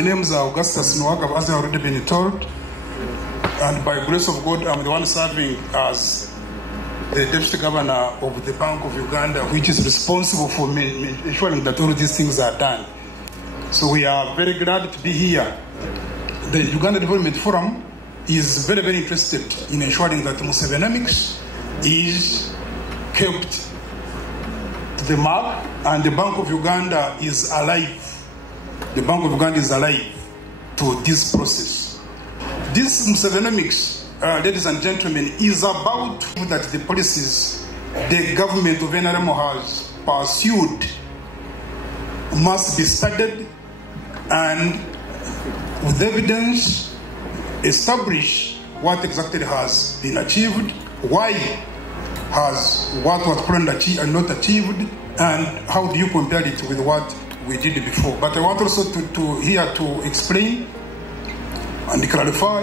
My name is Augustus Nwaka, as I already been told. And by grace of God, I'm the one serving as the Deputy Governor of the Bank of Uganda, which is responsible for ensuring that all these things are done. So we are very glad to be here. The Uganda Development Forum is very, very interested in ensuring that Musevenomics is kept to the mark and the Bank of Uganda is alive. The Bank of Uganda is alive to this process. This Musevenomics, ladies and gentlemen, is about that the policies the government of NRM has pursued must be studied and with evidence establish what exactly has been achieved, why has what was planned and not achieved, and how do you compare it with what we did before. But I want also to explain and clarify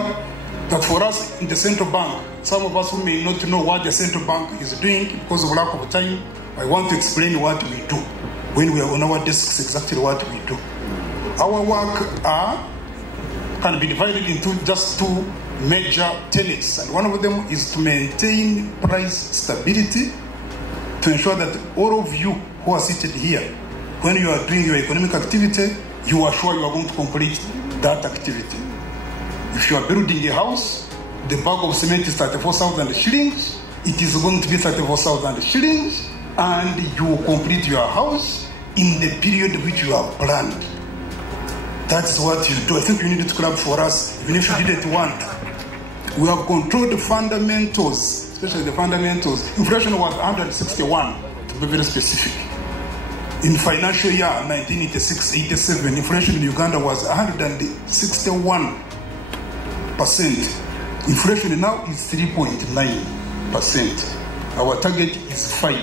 that for us in the central bank, some of us who may not know what the central bank is doing because of lack of time, I want to explain what we do when we are on our desks, exactly what we do. Our work can be divided into just two major tenets, and one of them is to maintain price stability, to ensure that all of you who are seated here, when you are doing your economic activity, you are sure you are going to complete that activity. If you are building a house, the bag of cement is 34,000 shillings, it is going to be 34,000 shillings, and you will complete your house in the period which you have planned. That's what you do. I think you need to clap for us, even if you didn't want. We have controlled the fundamentals, especially the fundamentals. Inflation was 161, to be very specific. In financial year 1986-87, inflation in Uganda was 161%. Inflation now is 3.9%. Our target is 5.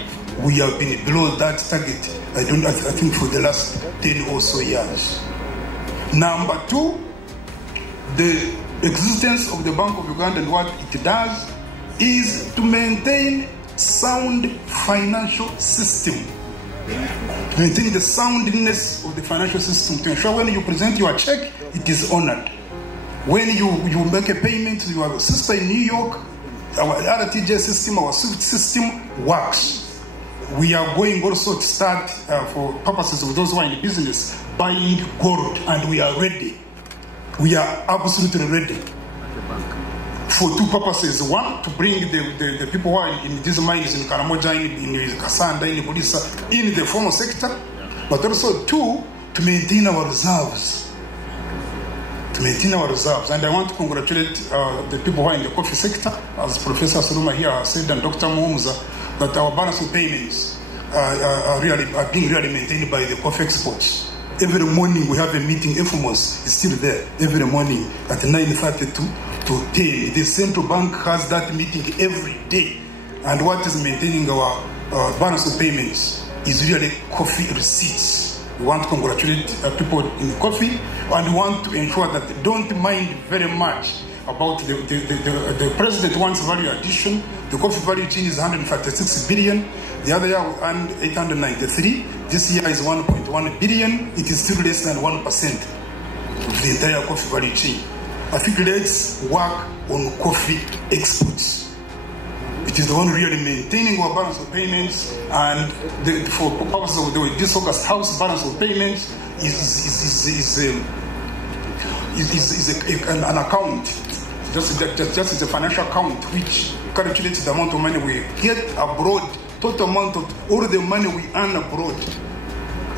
We have been below that target, I think for the last 10 or so years. Number two, the existence of the Bank of Uganda and what it does is to maintain sound financial system. To maintain the soundness of the financial system, to ensure when you present your check, it is honored. When you make a payment to your sister in New York, our RTJ system, our SWIFT system works. We are going also to start, for purposes of those who are in business, buying gold, and we are ready. We are absolutely ready for two purposes. One, to bring the people who are in these mines in Karamoja, in Kasanda, in Budisa, in the formal sector, but also two, to maintain our reserves. To maintain our reserves. And I want to congratulate the people who are in the coffee sector, as Professor Saluma here has said, and Dr. Muhumuza, that our balance of payments are being really maintained by the coffee exports. Every morning we have a meeting. FMOS is still there every morning at 9:30 to 10. The central bank has that meeting every day. And what is maintaining our balance of payments is really coffee receipts. We want to congratulate people in the coffee, and we want to ensure that they don't mind very much about the president wants value addition. The coffee value chain is 136 billion. The other year we earned 893. This year is 1.1 billion. It is still less than 1% of the entire coffee value chain. I think let's work on coffee exports. It is the one really maintaining our balance of payments, and for purposes of this August house balance of payments is an account, just a financial account which calculates the amount of money we get abroad, total amount of all the money we earn abroad,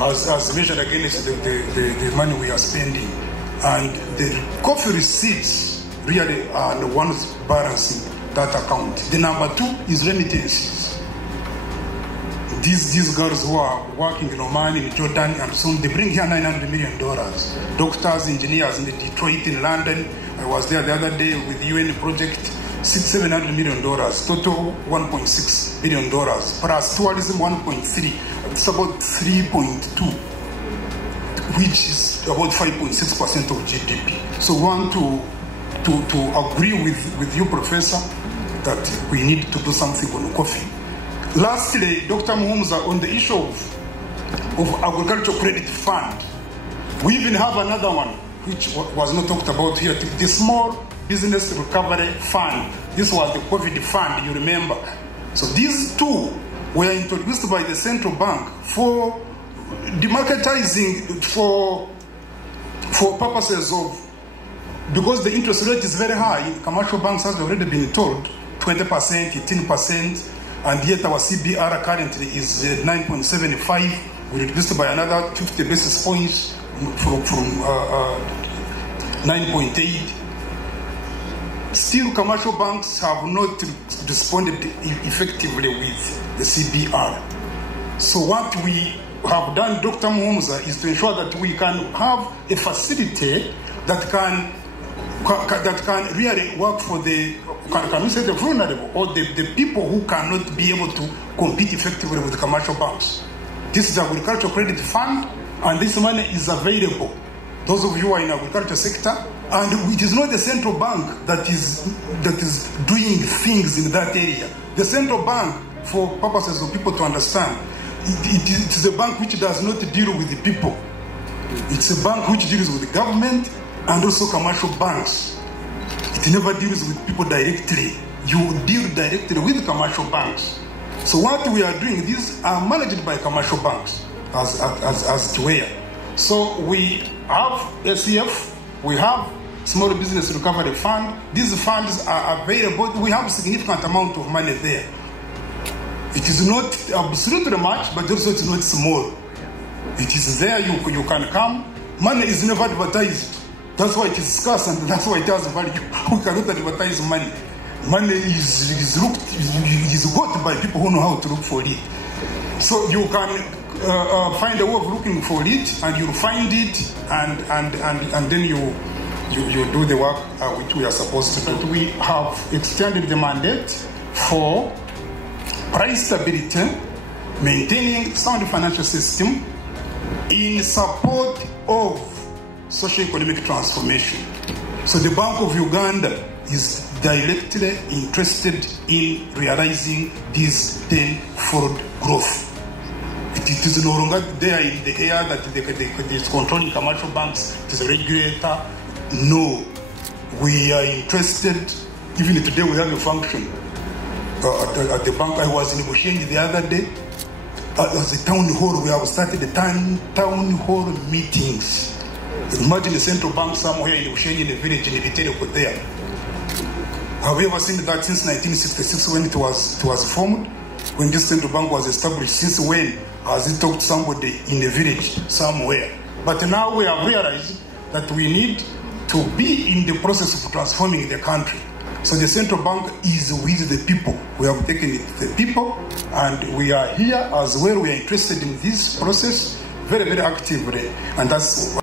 as measured against the money we are spending, and the coffee receipts really are the ones balancing that account. The number two is remittances. These girls who are working in Oman, in Jordan, and so on, they bring here $900 million. Doctors, engineers in Detroit, in London. I was there the other day with the UN project, $700 million, total $1.6 billion, plus tourism 1.3, it's about 3.2, which is about 5.6% of GDP. So we want to agree with you, Professor, that we need to do something on coffee. Lastly, Dr. Muhumuza, on the issue of agricultural credit fund, we even have another one which was not talked about here, the Small Business Recovery Fund. This was the COVID fund, you remember. So these two were introduced by the central bank for demarketizing, for purposes of, because the interest rate is very high. Commercial banks have already been told 20%, 18%, and yet our CBR currently is 9.75. We reduced by another 50 basis points from 9.8. Still, commercial banks have not responded effectively with the CBR. So what we have done, Dr. Muhumuza, is to ensure that we can have a facility that can really work for the, can we say the vulnerable, or the people who cannot be able to compete effectively with the commercial banks. This is the Agricultural Credit Fund, and this money is available. Those of you who are in the agriculture sector, and it is not the central bank that is doing things in that area. The central bank, for purposes of people to understand, it is a bank which does not deal with the people. It's a bank which deals with the government and also commercial banks. It never deals with people directly. You deal directly with the commercial banks. So what we are doing, these are managed by commercial banks as to where. So we have SCF, we have Small Business Recovery Fund. These funds are available. We have a significant amount of money there. It is not absolutely much, but also it's not small. It is there, you can come. Money is never advertised. That's why it is scarce, and that's why it has value. We cannot advertise money. Money is got by people who know how to look for it. So you can find a way of looking for it, and you'll find it, and then you do the work which we are supposed to do. We have extended the mandate for price stability, maintaining sound financial system in support of socio-economic transformation. So the Bank of Uganda is directly interested in realizing this tenfold growth. It is no longer there in the air that it is controlling commercial banks, it is a regulator. No, we are interested. Even today we have a function at the bank. I was in Bushenyi the other day. As a town hall, we have started the town hall meetings. Imagine the central bank somewhere in Bushenyi, in the village, in the Bitereko there. Have you ever seen that since 1966 when it was formed? When this central bank was established, since when has it talked to somebody in the village somewhere? But now we have realized that we need to be in the process of transforming the country. So the central bank is with the people. We have taken it to the people, and we are here as well. We are interested in this process very, very actively, and that's